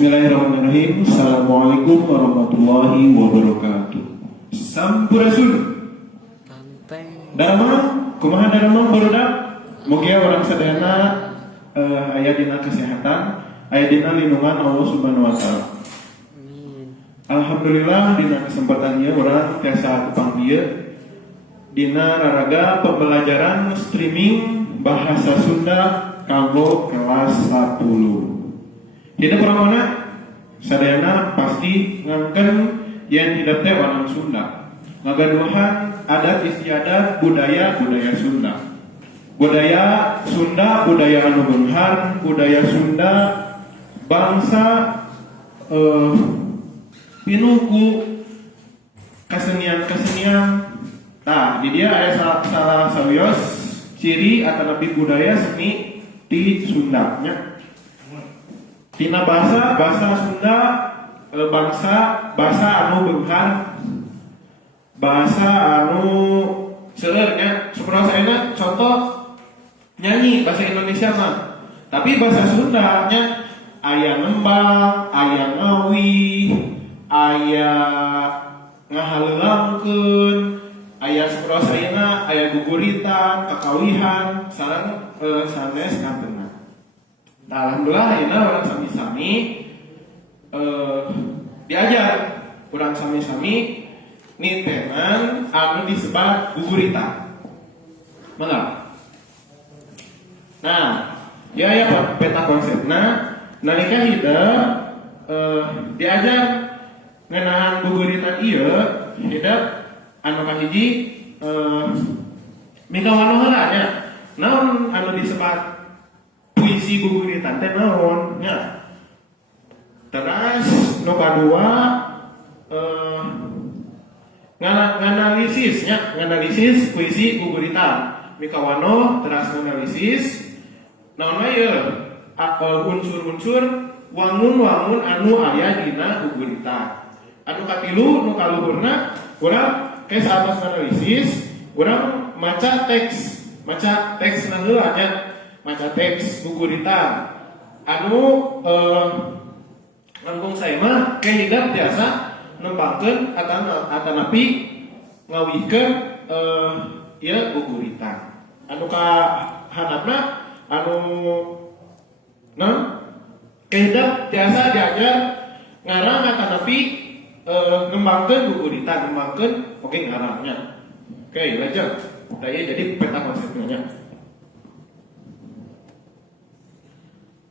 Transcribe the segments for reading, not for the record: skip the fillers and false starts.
Bismillahirrahmanirrahim. Assalamualaikum warahmatullahi wabarakatuh. Sampurasun. Dharma, kumaha dharma barudak? Mugia orang sadayana aya dina kesehatan, aya dina lindungan Allah Subhanahu wa taala. Alhamdulillah dina kesempatan ieu urang tiasa kepanggieun dina raraga pembelajaran streaming bahasa Sunda kanggo kelas 10. Dina kuramana sadayana pasti ngangken yen hidup teh orang Sunda. Ngagaduhan adat istiadat budaya Sunda. Budaya Sunda, budaya anu beunghar, budaya Sunda bangsa pinuku kesenian. Tah, di dia aya salah sawios ciri atanapi budaya seni di Sunda nya. Tina bahasa Sunda bahasa anu beunghar, bahasa anu seueur nya. Saperana saena contoh nyanyi bahasa Indonesia mah. Tapi bahasa Sunda nya aya nembang, aya ngawi, aya ngahalelangkeun, aya saperana saena aya guguritan, kakawihan, sareng sanes kanteuna. Nah, alhamdulillah ayeuna urang sami-sami diajar urang sami-sami nintenan anu disebat guguritan. Mangga. Nah, ya peta konsepna nalika hideung diajar ngeunaan guguritan ieu hideung anu kahiji mingkawan heula nya. Naon anu disebat puisi guguritan teh naon nya. Terus nu kadua nganalisis puisi guguritan. Mikawano teras nganalisis naon ieu unsur-unsur wangun-wangun anu aya dina guguritan. Anu katilu nu kaluhurna urang ke satos analisis urang maca teks heula nya. Maca teks guguritan anu langkung saya mah kehidap biasa nembangkeun atanapi ngawihkeun ieu guguritan anu ka handapna anu kehidap biasa diajar ngarang atanapi ngembangkeun guguritan ngembangkeun oke ngarangnya. Oke lanjut jadi peta konsepnya.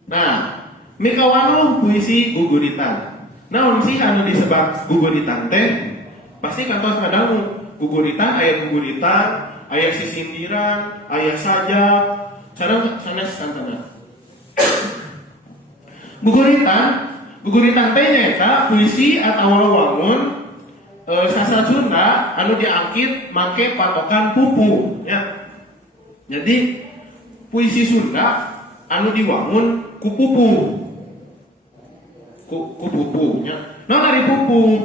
Nah, mikawano puisi guguritan. Naon sih anu disebat guguritan teh? Pasti kantos ngadangu guguritan aya sisindiran, aya sajak, sareng sanes kantana. Guguritan teh nyaeta puisi atawa wangun sastra Sunda anu diangkit make patokan pupu nya. Jadi puisi Sunda anu diwangun ku pupu nya. Nah dari pupu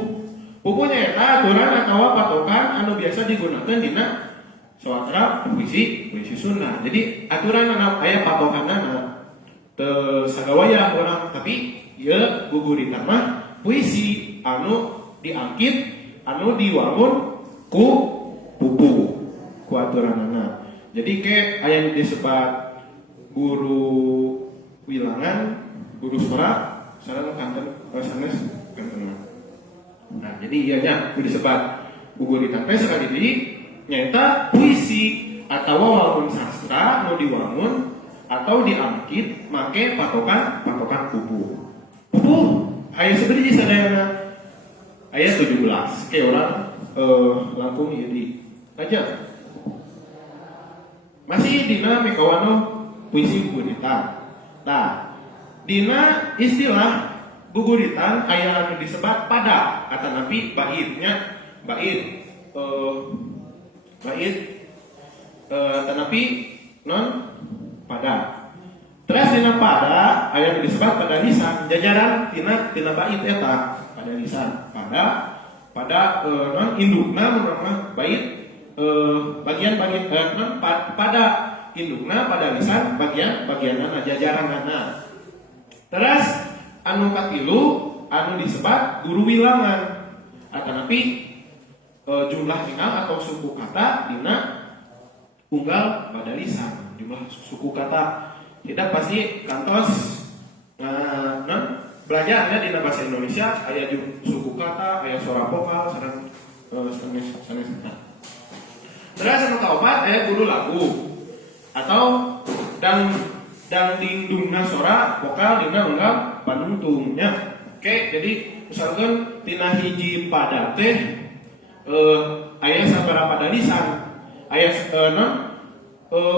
nyaeta aturan atawa patokan anu biasa digunakeun dina sawatara puisi Sunda. Jadi aturan anu aya patokanna teu sagawaya urang, tapi ieu guguritan mah puisi anu diangkit anu diwangun ku pupu ku aturanana. Jadi ke aya disebat guru wilangan, guru suara, sareng kanten sanes kanten. Nah, jadi ieu nya disebat guguritan teh sekali deui nyaeta puisi atawa wangun sastra nu diwangun atau diangkit make patokan pupu. Pupu aya sabaraha sadayana? Aya 17. Ke urang langkung ieu di aja. Masih dina mikawano puisi guguritan. Nah, dina istilah guguritan aya anu disebat pada atanapi baitnya bait atanapi non pada. Terus dina pada aya anu disebut pada lisan jajaran tina bait eta pada lisan pada non indukna mah bait bagian non pada indukna pada lisan bagianana jajaranana. Terus anu katilu anu disebat guru wilangan atanapi jumlah inang atau suku kata dina unggal pada lisan. Jumlah suku kata tidak pasti kantos belajarnya di bahasa Indonesia aya suku kata, aya suara vokal, sareng sanes. Terus anu kaopat aya guru lagu atau dan dingdungna suara vokal dina unggal panungtungnya. Oke, jadi misalkan tina hiji pada teh aya sabaraha lisan, aya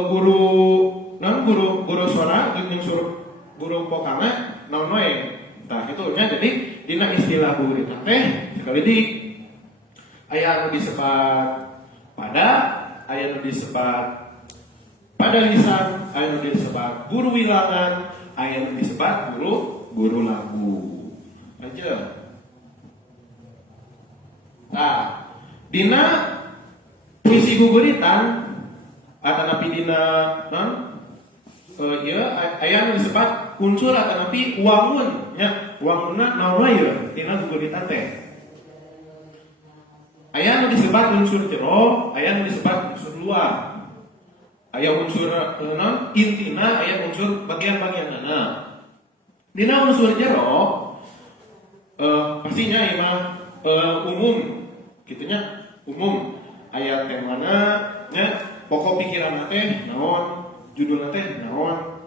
guru suara jeung guru vokalna naon wae. Tah kitunya jadi dina istilah guru teh sekali di aya anu disebat pada, aya anu disebat pada lisan, aya anu disebat guru wilangan, aya anu disebat guru lagu. Aja. Nah, dina puisi guguritan atanapi dina aya anu disebut unsur atanapi wangun nya. Wangunna naon wae dina guguritan teh. Aya anu disebut unsur jero, aya anu disebut unsur luar. Aya unsur intina, aya unsur bagian-bagianna. Dina unsur jero pastinya imah umum gitunya, umum aya temana nya pokok pikiran teh naon, judul teh naon.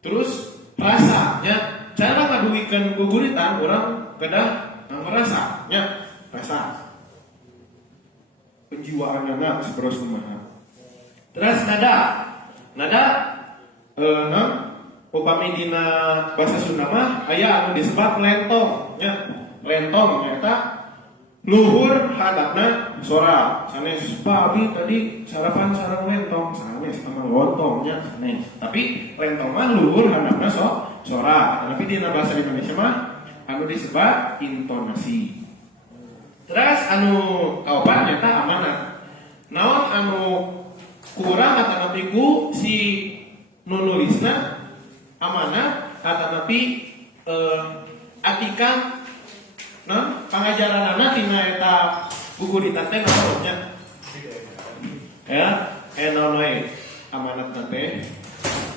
Terus rasanya cara ngaduikeun guguritan urang kedah merasa nya rasa penjiwaanna saperus kumaha. Terus nada upami dina bahasa Sunda mah aya anu disebut lentong nya. Lentong eta luhur hadapna sora. Sanes babi tadi sarapan sareng lentong, sanes sama lontong nya sanes. Tapi lentong mah luhur hadapna sora. Tapi dina bahasa Indonesia mah anu disebut intonasi. Terus anu kaopat nyata amanat. Naon anu kurang atanapi ku si nulisna amanat atanapi atika pangajaranana tina eta guguritan teh naonnya ya naon wae amanat teh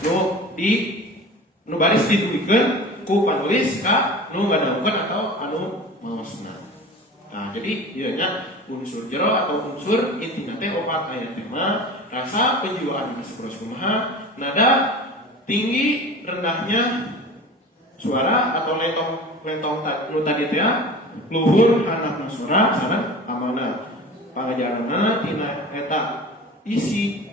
nu baris diduikeun ku panulis ka nu ngadawukeun atau anu maosna. Nah, jadi ieu nya unsur jero atau unsur intina teh opat aya tema, rasa, penjiwaan saperus kumaha, nada, tinggi, rendahnya suara atau lentong nu tadi teh luhur handapna suara sareng amanat. Pangajaranna tina eta isi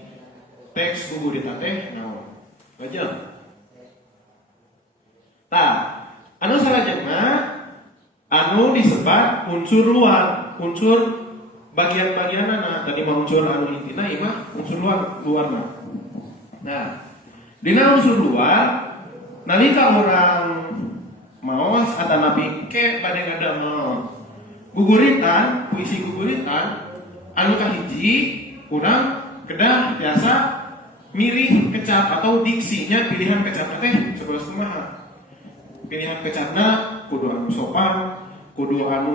teks guguritan teh naon. Aja. Tah, anu salajengna anu disebut unsur luar, unsur bagian-bagianana. Tadi mah unsur anu intina ieu mah unsur luarna. Nah, dina unsur luar nalika urang maos atanapi ke bade ngadamel guguritan, puisi guguritan anu kahiji urang kedah biasa milih kecap atau diksinya pilihan kecapna teh sabelas kumaha. Pilihan kecapna kudu anu sopan, kudu anu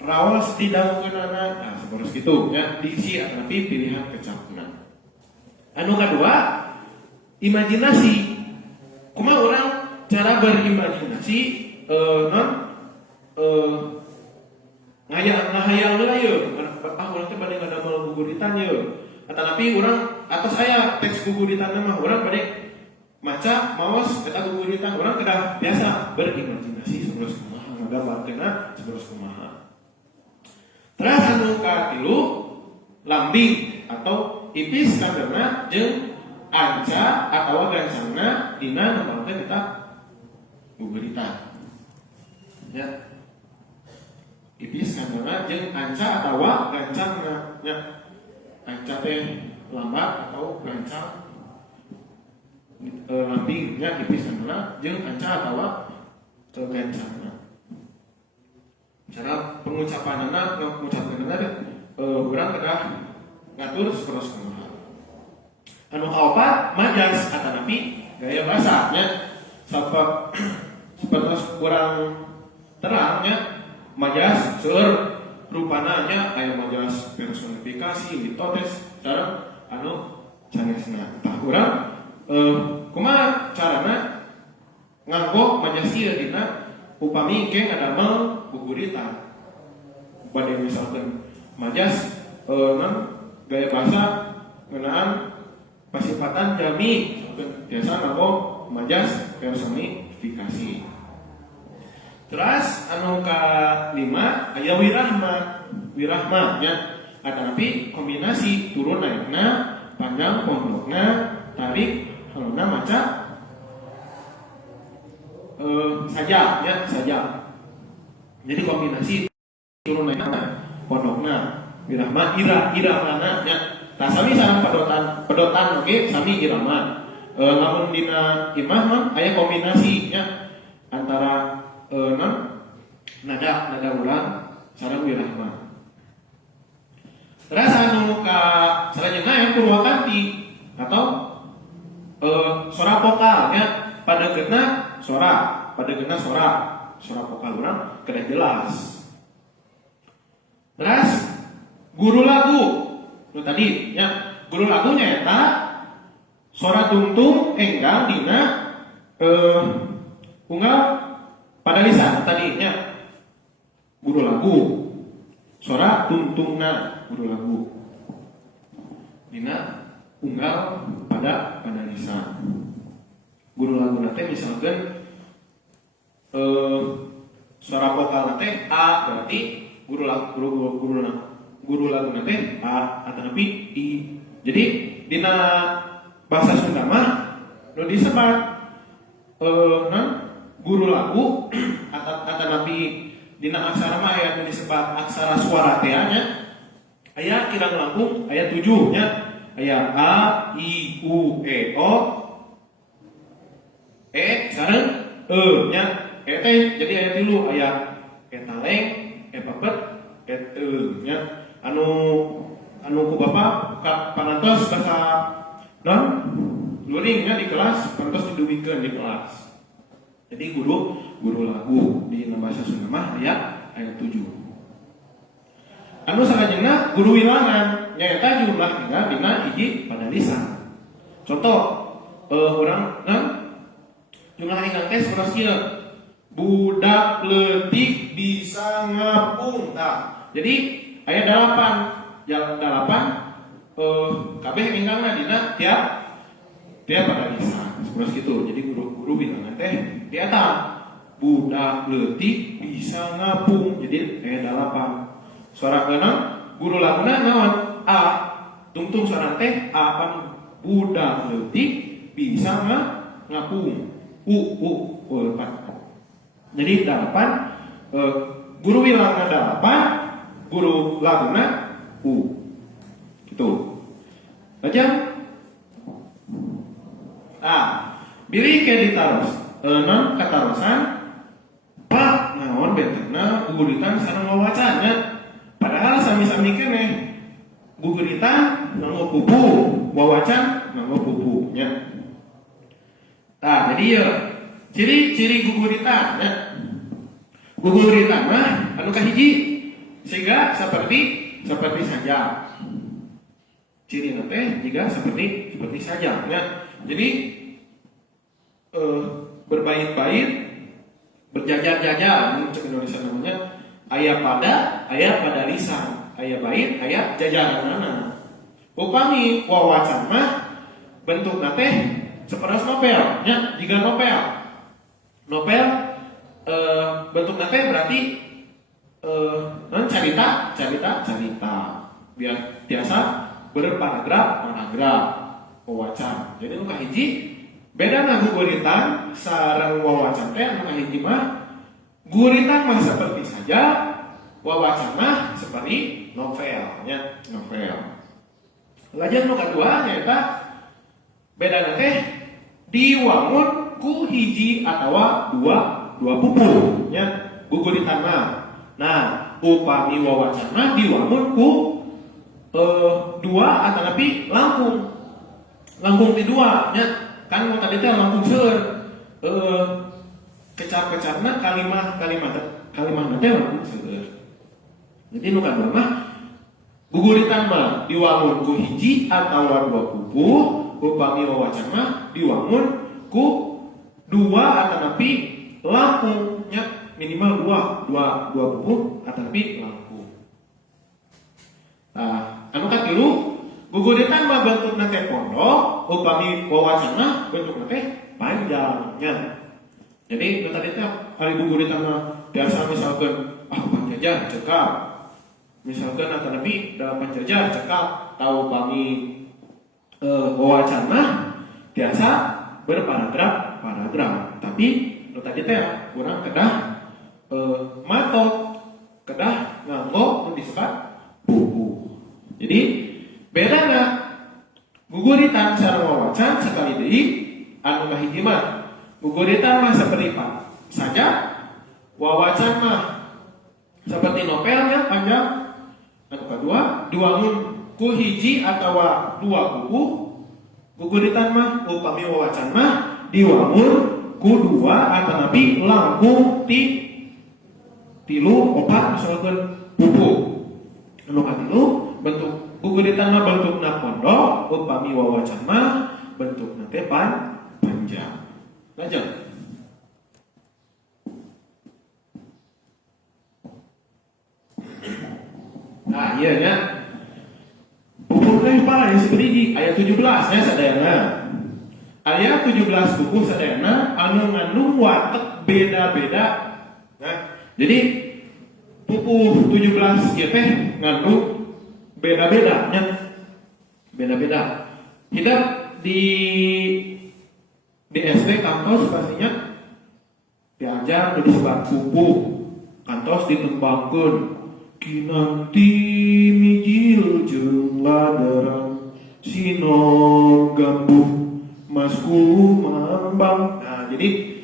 raos didawukeunana. Nah, sabelas kitu nya diksi atanapi pilihan kecapna. Anu kadua imajinasi. Kumaha urang cara berimajinasi ngahayal heula yeuh. Urang teh bade ngadamel guguritan yeuh. Tetapi urang atas aya teks guguritanna mah urang bade maca maos eta guguritan urang kedah biasa berimajinasi sabelas kumaha ngagambarkeunna sabelas kumaha. Terus anu katilu lambing atau ipis kaderna jeung anca atawa gancangna dina namakeun eta guguritan. Ya. Ipis kaderna jeung anca atawa gancangna nya. Anca teh lambat atau gancang lambing nya ipis kaderna jeung anca atawa gancangna. Cara pengucapanana ngucapkeunna urang kedah ngatur saperus kumaha. Anu kaopat majas atanapi gaya bahasa nya. Sapa seperti kurang terangnya majas seueur rupananya aya majas personifikasi mitotes cara anu sanesna tah urang kumaha carana nganggo majas ieu dina upami engke ngadamel guguritan bade misalkan majas gaya bahasa ngeunaan pasifatan jami biasa nganggo majas personifikasi. Terus anu ka-5 aya wirahma nya tapi kombinasi turun naikna panjang pondokna tarik haluna maca saja ya saja. Jadi kombinasi turun naikna pondokna wirahma irama nya. Tah sami sareng pedotan oke sami irama. Lamun dina imah mah aya kombinasi nya antara nada urang sareng wirahma. Terus anu ka salanjutna yang purwakanti atau sora vokal nya padegeutna sora vokal urang kedah jelas. Terus guru lagu nu tadi nya guru lagunya eta sora tungtung enggal dina unggal pada lisan tadinya guru lagu sora tungtungna guru lagu dina unggal pada lisan guru lagu nate misalkan sora vokal nate a berarti guru lagu nate a atau nabi i. Jadi dina bahasa Sunda mah nu disebat guru lagu atau nabi dina aksara mah aya nu disebat aksara suara teh nya aya kirang langkung aya 7 nya aya a i u e o sareng nya teh jadi aya 3 aya taleng pepet nya anu ku bapak panantos bahasa non luringnya di kelas panantos diduwikeun di kelas. Jadi guru lagu di bahasa Sunda mah aya 7. Anu salanjutna guru wilangan nyaeta jumlah tinggal dina hiji pada lisan. Contoh urang jumlah ingkang teh sanes kieu. Budak leutik bisa ngapung. Nah, jadi aya 8 kabeh ingkangna dina tiap pada lisan. Sanes kitu. Jadi guru bilangan teh di eta budak leutik bisa ngapung. Jadi aya 8. Suara keunang guru laguna naon? A. Tungtung suara teh a pan budak leutik bisa ngapung. U 4. Jadi 8 guru bilangan 8 guru laguna u. Gitu. Baca? Bilih ke ditaros non katarosan pak naon betena guguritan sareng wawacannya padahal sami-sami keneh guguritan nganggo pupu wawacan nganggo pupunya. Jadi ya ciri-ciri guguritan ya. Guguritan mah anu kahiji sehingga seperti saja ciri teh juga seperti saja ya. Jadi berbait-bait, berjajar-jajar, cek Indonesia namanya, aya pada lisan, aya bait, aya jajaranana. Upami wawacan mah bentukna teh sapertos novel, nya jiga novel. Novel bentukna teh berarti cerita. Biasa berparagraf wawacan. Jadi nu kahiji beda na guguritan sareng wawacan teh anu kahiji mah guritan mah seperti saja, wawacan mah seperti novel nya, novel. Lajeng nu kadua nyaeta bedana teh diwangun ku hiji atawa dua pupu nya guguritan mah. Nah, upami wawacan mah diwangun ku dua atau napi langkung ti dua nya. Kan mau tadi teh langkung seueur eh kecap-kecapna kalimat teh laku seueur. Jadi nu kadua mah guguritan mah diwangun ku hiji atawa dua pupuh, upami wawacan mah diwangun ku dua atanapi langkung nya minimal dua pupuh atanapi langkung. Nah, anu katilu guguritan mah bentukna teh pondok, upami wawacan mah bentukna teh panjangnya. Jadi tadi teh ari guguritan mah biasa misalkan panjajah cekap. Misalkan atanapi dalam panjajah cekap tahu kami wawacan mah biasa berparagraf. Tapi tadi teh kurang kedah matok kedah nganggo nu disebut buku. Jadi beda na guguritan sareng wawacan sekali deui anu kahiji mah guguritan mah seperipat saja, wawacan mah seperti novelnya panjang. Anu kedua diwangun ku hiji atawa dua buku. Guguritan mah upami wawacan mah diwangun ku dua atanapi langkung tilu opat misalkan buku. Anu katilu bentuk guguritan mah bentukna pondok, upami wawacan mah bentukna teh panjang. Lanjut. Nah, iya nya. Buku teh paling seperti ayat 17 nya sadayana. Ayat 17 buku sadayana anu ngandung watek beda-beda. Nah, jadi buku 17 ieu teh ngandung beda-beda nya. Beda-beda. Hidup di SD kantos pastinya diajar disebut buku. Kantos ditembangkeun kinanti mijil jeung laderan sino gambuh masku mambang. Nah, jadi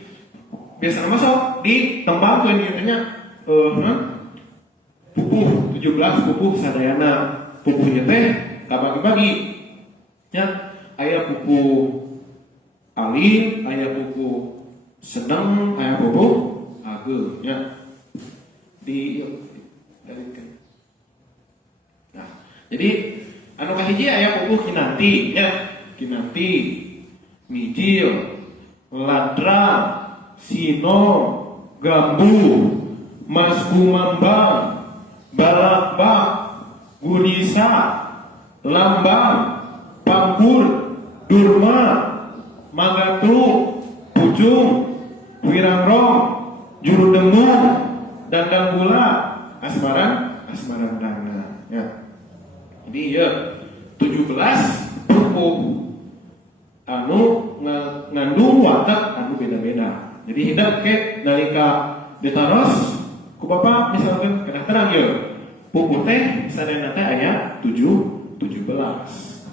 biasa masuk ditembangkeun ieu nya pupuh 17 pupuh sadayana. Pupuhnya teh kabagi-bagi nya aya pupuh alin, aya pupuh seneng, aya pupuh ageuh nya. Nah, jadi anu kahiji aya pupuh kinanti nya. Kinanti, mijil, ladra, sino, gambu, masku mambang, balakbak, gudisa, lambang, pangkur, durma, magatu, pujung, wirangrong, juru demung, dandang gula, asmaran dana ya. Jadi ya 17 pupuh anu ngandung watak anu beda-beda. Jadi hidup ke nalika ditaros ku bapak misalkan kena terang ya pupuh teh sadayana teh aya 17.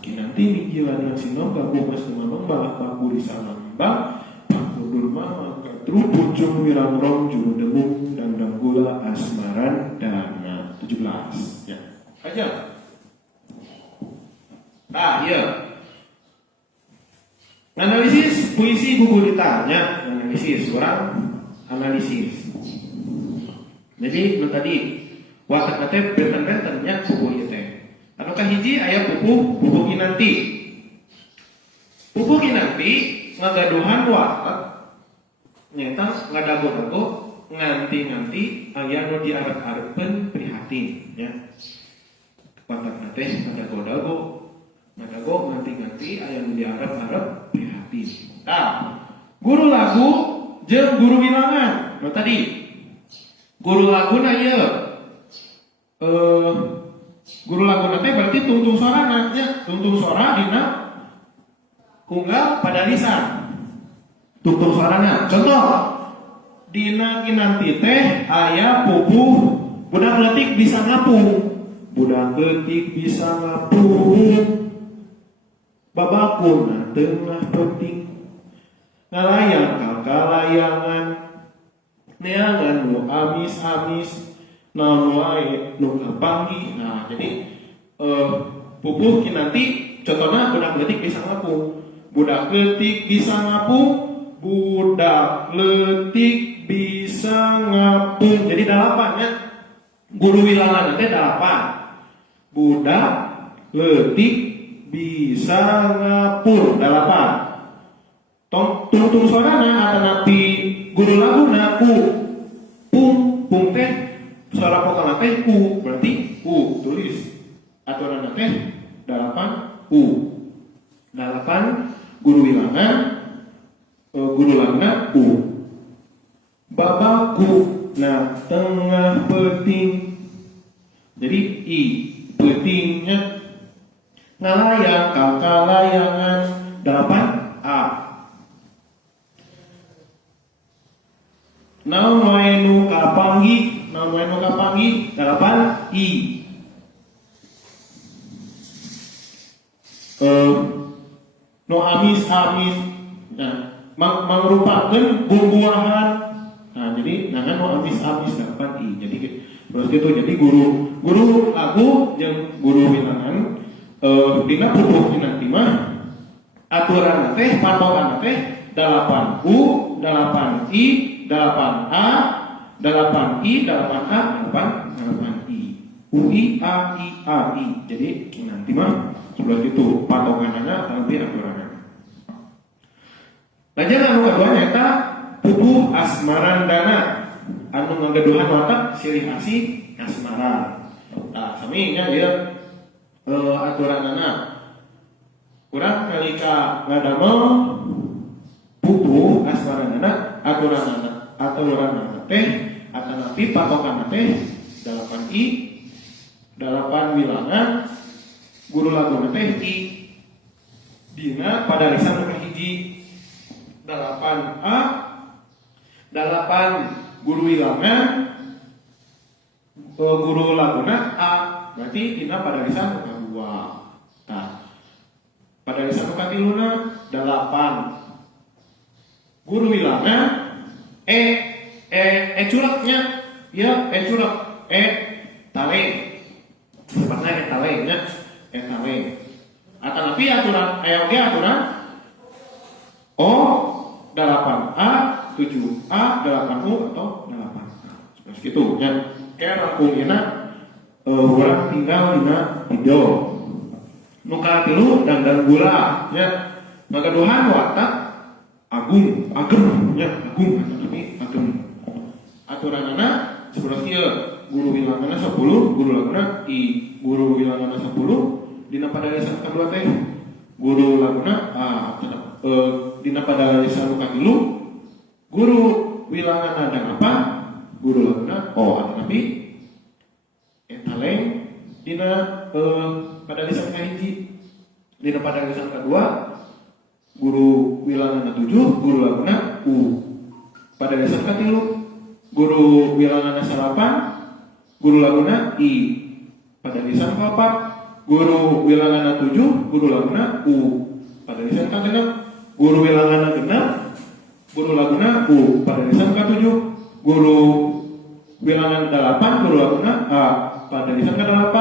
Kinanti mijilan sino gabu mas kumamang balak baku di salambang pakur durma makatru pucung wirangrong juru demung dandang gula asmaran dana 17 ya. Aja. Nah, iya. Analisis puisi guguritannya, analisis orang analisis. Jadi tadi watak teh benten-bentennya buku ieu teh. Anu kahiji aya pupuh kinanti. Pupuh kinanti ngagaduhan watak nyata ngadago-dago nganti-nganti aya nu diarep-arepeun prihatin ya. Watak teh ngadago-dago nganti-nganti aya nu diarep-arep prihatin. Nah, guru lagu jeung guru bilangan. Nah tadi guru laguna ieu guru laguna teh berarti tungtung sorana nya, tungtung sora dina unggal pada lisan. Tungtung sorana. Contoh dina kinanti teh aya pupuh budak leutik bisa ngapung. Budak leutik bisa ngapung. Babakuna tengah penting ngalayang kakalayangan neangan nu amis-amis naon wae nu kapanggih. Nah, jadi pupuh kinanti contohna budak leutik bisa ngapung. Budak leutik bisa ngapung budak leutik bisa ngapung. Jadi 8 ya. Guru wilangan nanti 8. Budak leutik bisa ngapur 8. Tungtung suarana atau napi guru lagu naku pung teh suara vokal teh u berarti u tulis aturan teh 8 u 8 guru wilangan guru lagna u babaku nah tengah peting jadi i petingnya ngalayang kakalayangan 8 a Nawainu kapanggi 8 i. No amis. Nah, mangrupakeun buah-buahan. Nah, jadi no amis 8 i. Jadi terus gitu. Jadi guru lagu jeung guru wilangan dina pupuh dina mah aturan teh patokan teh 8 u, 8 i, 8A, 8I, 8A, 8I. UI, A, I. Jadi nanti mah sebelah itu patokannya tapi aturannya. Lajar anu kedua nyata pupuh asmarandana. Anu ngageduhan watak silih asih asmara. Nah, sami nya dia aturanana. Urang nalika ngadamel pupuh asmarandana aturanana teh atanapi patokan teh 8i 8 wilangan guru lagu teh i dina pada lisan nu kahiji 8a 8 guru wilangan guru laguna a berarti dina pada lisan nu kadua. Nah pada lisan nu katiluna 8 guru wilangan curaknya ya curak tale sebenarnya tale nya tale atanapi aturan aturan 8A 7A 8U atau 8A seperti itu ya kayak rakungina urang tinggal dina video nuka tilu dan gula ya magaduhan watak agem ya agem aturanana seperti guru wilanganna 10 guru laguna i guru wilanganna 10 dina pada lisan kadua teh guru laguna dina pada lisan katilu guru wilanganna 8 guru laguna tapi taleng dina pada lisan kahiji dina pada lisan kedua guru wilanganna 7 guru laguna u pada lisan katilu guru wilanganna 8 guru laguna i pada lisan kaopat guru wilanganna 7 guru laguna u pada lisan kagenep guru wilanganna 6 guru laguna u pada lisan ka7 guru wilangan 8 guru laguna a pada lisan ka8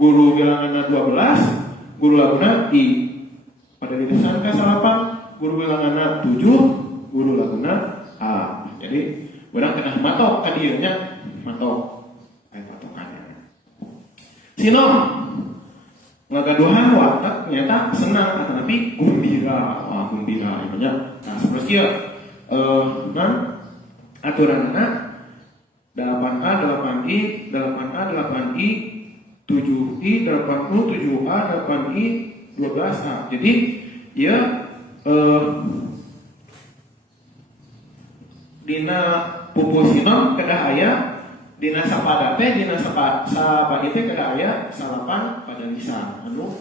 guru wilanganna 12 guru laguna i pada lisan ka8 guru wilanganna 7 guru laguna a. Jadi urang kena matok ka dieu nya matok patokannya. Sinom ngagaduhan watak nyata senang tapi gumbira gumbira nya. Nah seperti ieu aturanna 8A 8I 8A 8I 7I 8U 7A 8I 12A. Jadi ya dina pupuh sinom kedah aya dina sapada teh dina sapadi teh kedah aya salapan pada lisan anu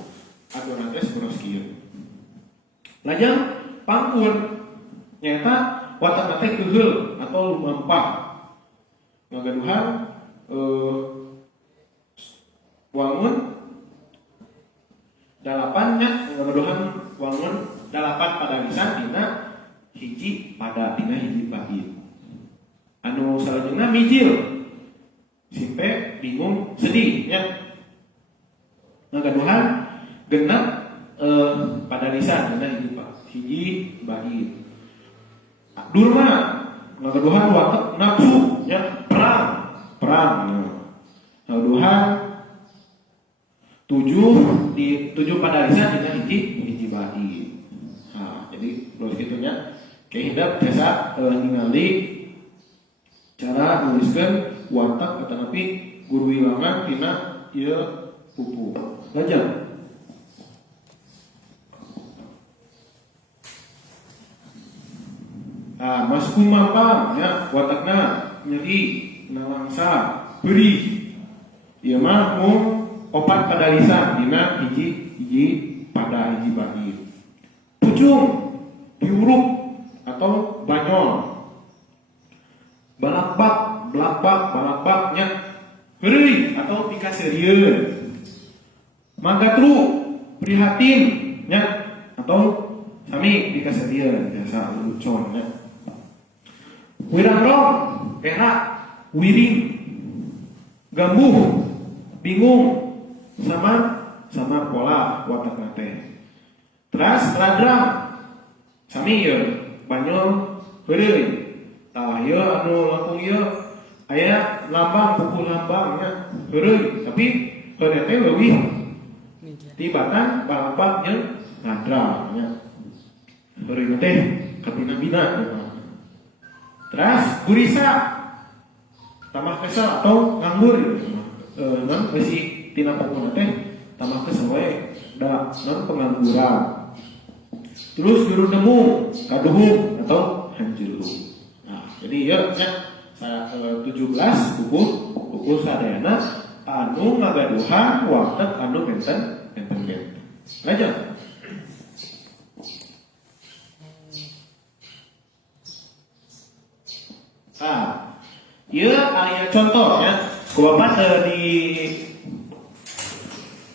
aturan teh sanes kieu. Lajang pangkur nyata watak teh keheul atau lumampah ngagaduhan wangun 8 nya ngagaduhan wangun 8 pada lisan dina hiji pada dina hiji bait. Anu salajengna mijil simpe bingung sedih nya ngagaduhan genep pada lisan dina hiji bait. durma ngagaduhan watak nafsu nya perang ngagaduhan tujuh pada lisan dengan hiji badi. Nah, jadi terus gitunya kehidap biasa ningali cara nuliskan watak atau napi guru wilangan tina ieu pupu. Lajeng. Nah, mas kumapang ya watakna nyeri nalangsa beri. Ieu mah mung opat pada lisan dina hiji pada hiji badi. Pucung diuruk atau banyol. Balakbaknya heureuy atau pikasirieun. Magatru prihatin nya atau sami pikasirieun biasa lucon nya. Wirangrong perak wiring. Gambuh bingung sama pola watakna teh. Teras ladrang sami ieu banyol heureuy. Tah ieu anu langkung ieu aya lambang buku lambangnya heureuy tapi heureuy teh leuwih tibatan balabak jeung ladrang nya. Heureuy teh kabina-bina. Teras gurisa tamah kesel atau nganggur non besi tina pokona teh tamah kesel we da non pengangguran. Terus juru nemu kaduhung atau hanjelu. Nah, jadi ya nya 17 buku sadayana anu ngagaduhan watak anu benten. Lanjut. Nah, ieu aya contohnya kumaha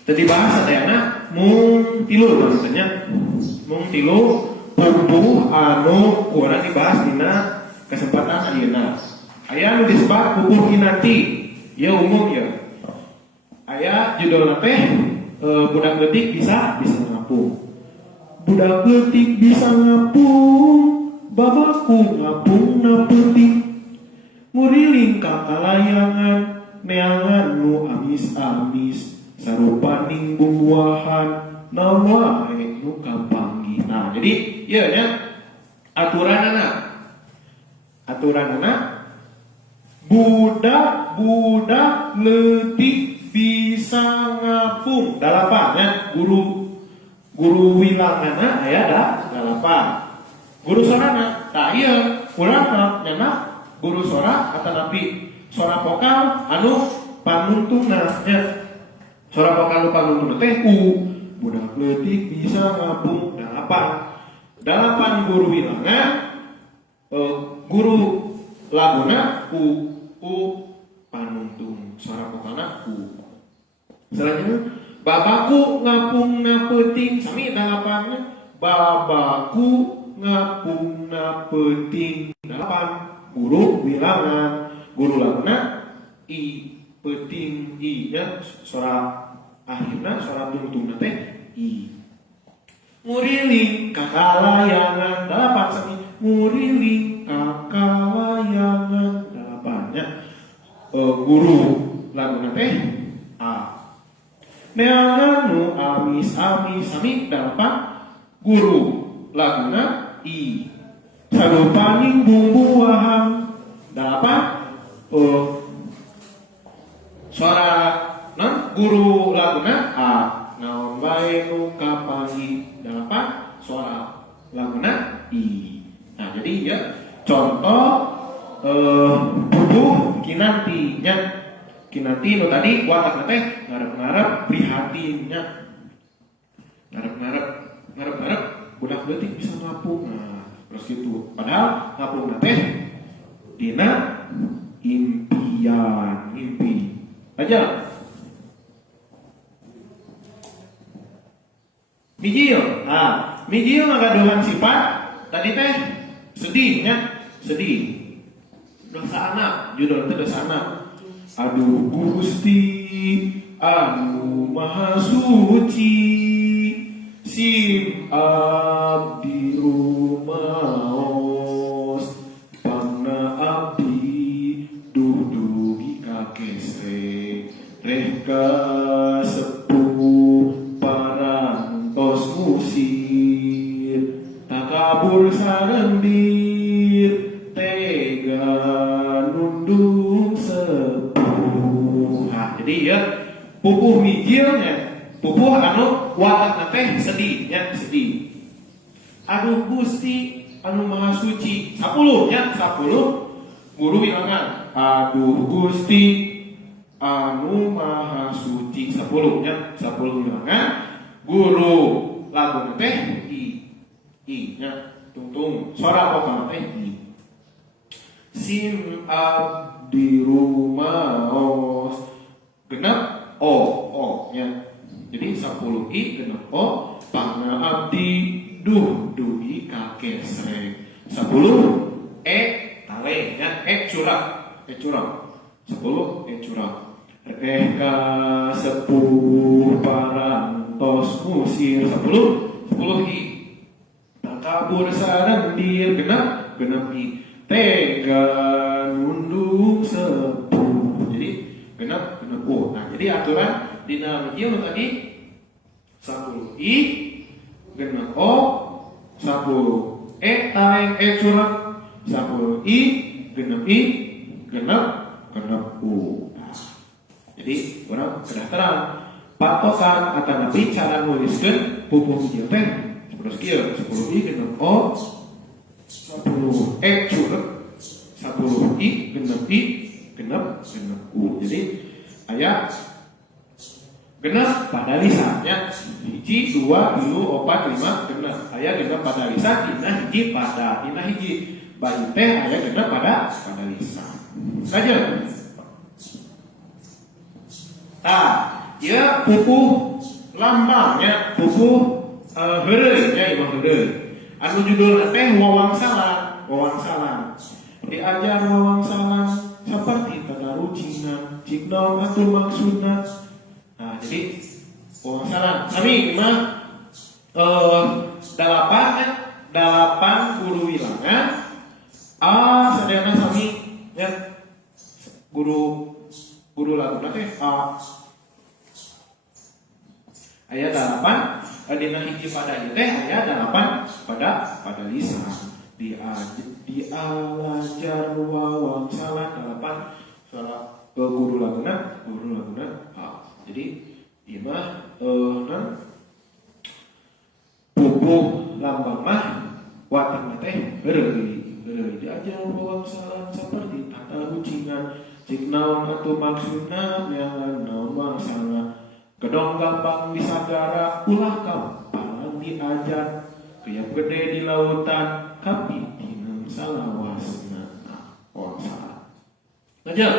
tadi bahasa sadayana mung tilu maksudnya mung tilu pupuh anu urang dibahas dina kesempatan ayeuna. Aya anu disebut pupuh kinanti. Ieu umum ieu. Aya judulna teh budak leutik bisa ngapung. Budak leutik bisa ngapung, babaku ngapungna peuting. Nguriling ka kalayangan, neangan nu amis-amis, sarupaning bubuahan, nawa nu kampanggi. Nah, jadi ieu nya aturanana budak leutik bisa ngapung. Dalapan guru wilangana aya da dalapan. Guru sorana tah ieu urang nyana guru sora atau napi sora vokal anu panuntuna nya. Sora vokal anu panuntuna teh budak leutik bisa ngapung dalapan guru wilangan guru laguna panuntun sora vokalna selanjutnya babaku ngapungna peuting sami dalapannya babaku ngapungna peuting dalapan guru wilangan guru laguna peuting nya sora akhirna sora tungtungna teh nguriling ka kalayangan dalapan sami nguriling ka kalayangan dalapannya guru laguna teh neangan nu amis-amis sami dalapan guru laguna sarupaning bumbuahan dalapan suara non guru laguna naon bae nu kapangi dalapan suara laguna Nah, jadi ya contoh bubuh kinanti nya. Kinanti nu tadi watakna teh ngarep-ngarep prihatinnya. Ngarep-ngarep budak leutik bisa ngapung. Nah, terus gitu. Padahal ngapungna teh dina impian, mimpi. Aja. Mijil. Nah, mijil ngagaduhan sifat tadi teh sedihnya, sedih. Dosa anak, judul itu dosa anak. Aduh Gusti anu maha suci, sim abdi rumaos Tega sepuh parantos musir, takabur sarendir, tega nundung sepuh. Nah, jadi ya pupuh mijilnya, pupuh anu watakna teh sedih nya, sedih. Aduh Gusti anu Maha Suci, 10 nya, 10 guru bilangan. Aduh Gusti anu Maha Suci, 10 nya, 10 bilangan. Guru lagu teh i nya, tungtung suara vokal teh i. Sim abdi rumaos, genep o nya. Jadi 10 i genep o, pangna abdi duh dugi kakesrek. 10 tale nya, curang, 10 curang. Eka sepuh parantos musir, 10 i. Takabur sarendir, genep i. Tega nundung sepuh. Jadi genep u. Nah, jadi aturan dina mijil tadi 10 i genep o, 10 taeng curang, 10 i genep u. Nah, jadi orang sudah terang patokan atau nabi cara nuliskeun pupuh mijil teh terus kieu 10 i genep o, 10 curang, 10 i genep u. Jadi aya genep pada lisannya 1, 2, 3, 4, 5 genep. Aya genep pada lisan, dina hiji bayi teh aya genep pada lisan. Saja. Nah, ieu pupuh lambangnya, pupuh heureuy nya, imah heureuy. Anu judulna teh wawangsalan. Diajar wawangsalan saperti tadarucina, cik naon atuh maksudna. Nah, jadi wawangsalan sami mah 8 guru wilangan. Sadayana sami ya guru lagu teh aya 8 dina hiji pada ieu teh aya 8 pada lisan. Dialajar wawangsalan 8 salah guru laguna. Jadi ieu mah pupuh lambang mah watakna teh heureuy diajar wawangsalan saperti tata rucingan, cik naon atuh maksudna, nyalan naon wangsana, gedong gampang disagara, ulah kampalan diajar, kriap gede di lautan, kapitinem salawasna. Wangsana ngajak.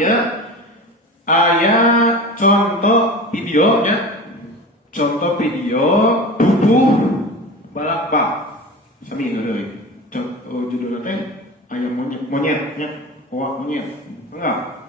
Ya aya contoh videonya, pupuh balak-bak sami heureuy. Judulna teh aya monyet nya, hoak monyet. Enggak.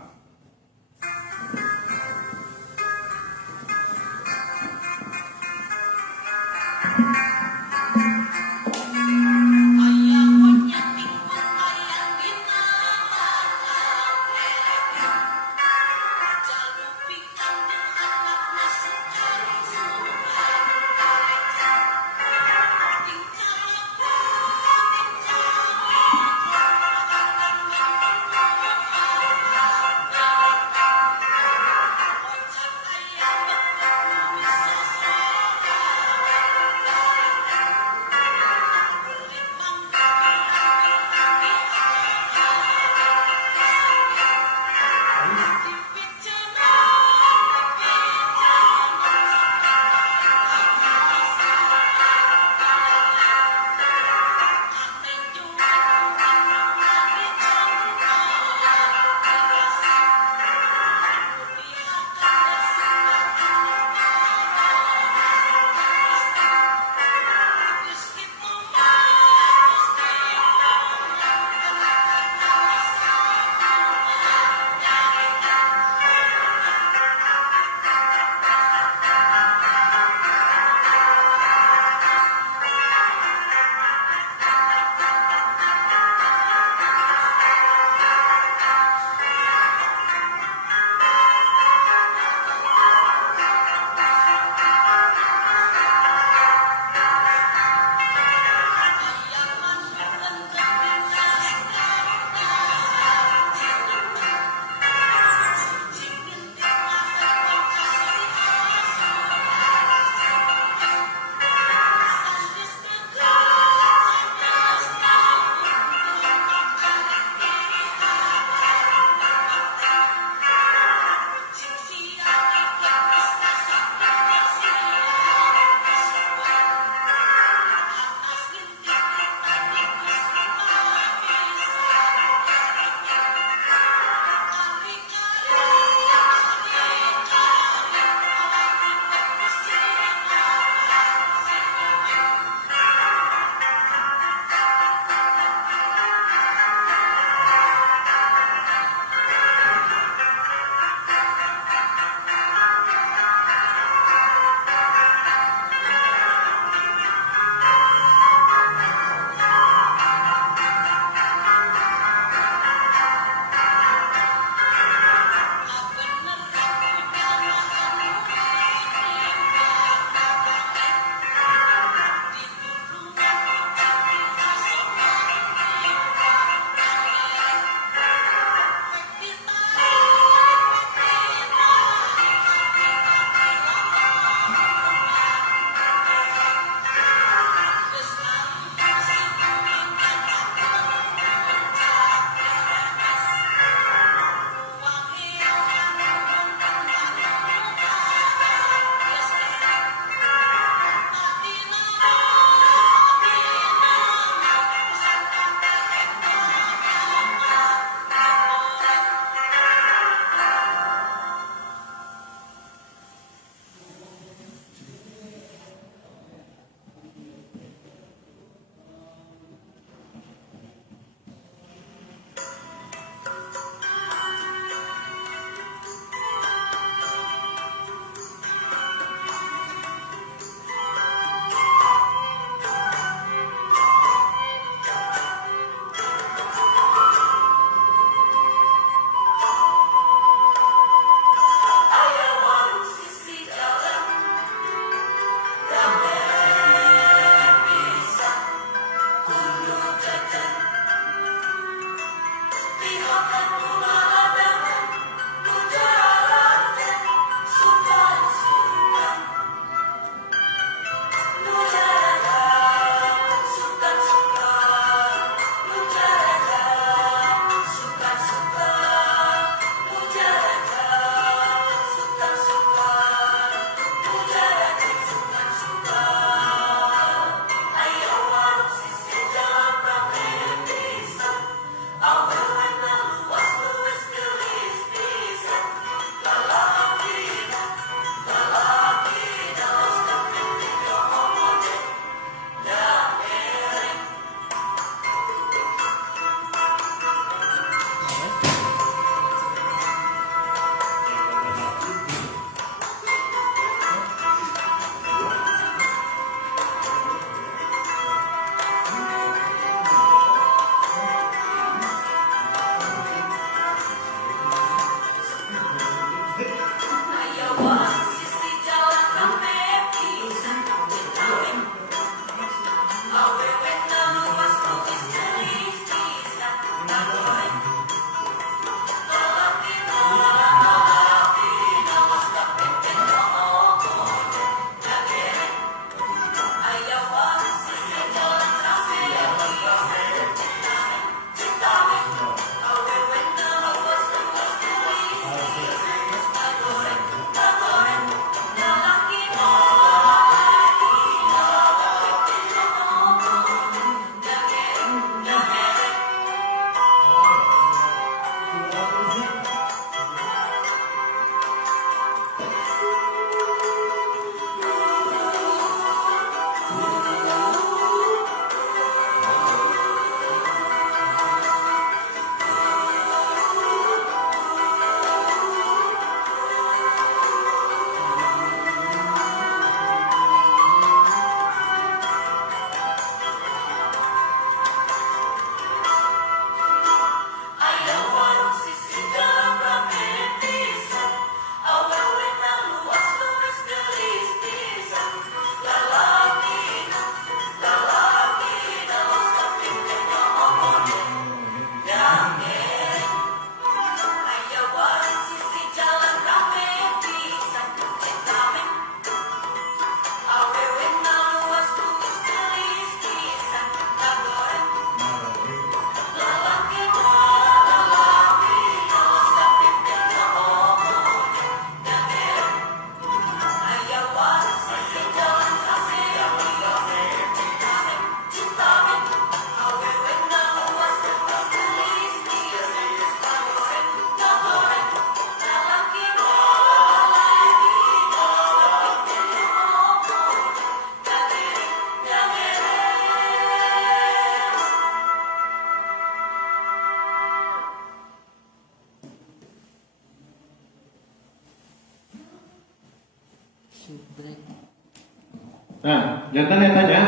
Nah, jantan yang tanya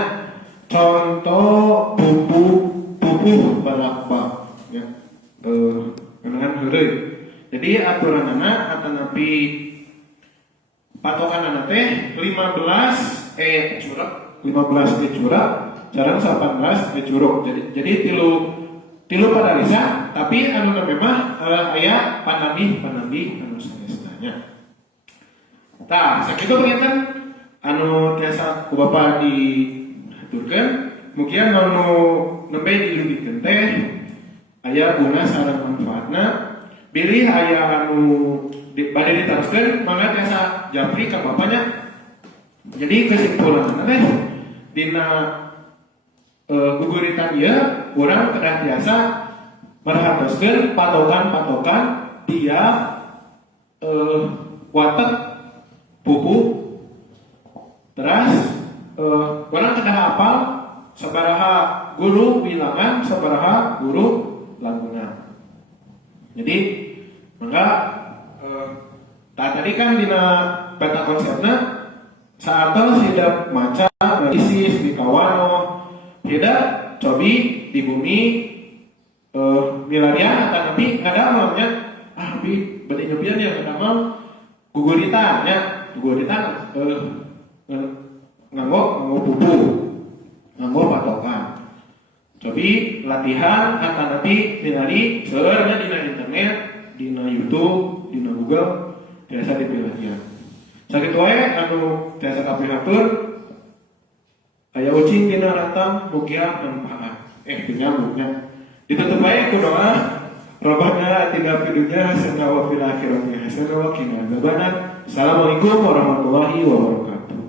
contoh pupuh berapa ya dengan huruf. Jadi aturan anak atau nabi patokan anak teh 15 curug 15 curug jarang 18 curug. Jadi tilu pada risa tapi anu memang aya panambi anu sanesna. Tah, sakitu penginten anu tiasa ku Bapak diaturkeun mugia anu nembe dilebihkeun teh aya guna sareng manfaatna bilih aya anu bade diteruskeun mangga tiasa japri ka Bapaknya. Jadi kesimpulanna teh dina guguritan ieu urang kedah tiasa merhatoskeun patokan-patokan tiap watek pupuh. Terus orang kedah hafal sabaraha guru bilangan, sabaraha guru lagunan. Jadi mangga tadi kan dina peta konsepna saatnya hidup maca isis di kawano hidup cobi di bumi milarian atau nabi ngadamanya nabi bade nyobian ya ngadamel guguritan nganggo pupuh, nganggo patokan. Cobi latihan kata nabi dinari seurna dina internet, dina YouTube, dina Google, biasa dipilih. Sakitu wae anu tiasa kapihatur aya ucing dina rantang mugia manfaat. Nyambungnya. Ditutup wae ku doa Rabbana atina fid dunya hasanah wa fil akhirati hasanah wa qina adzabannar. Assalamualaikum warahmatullahi wabarakatuh.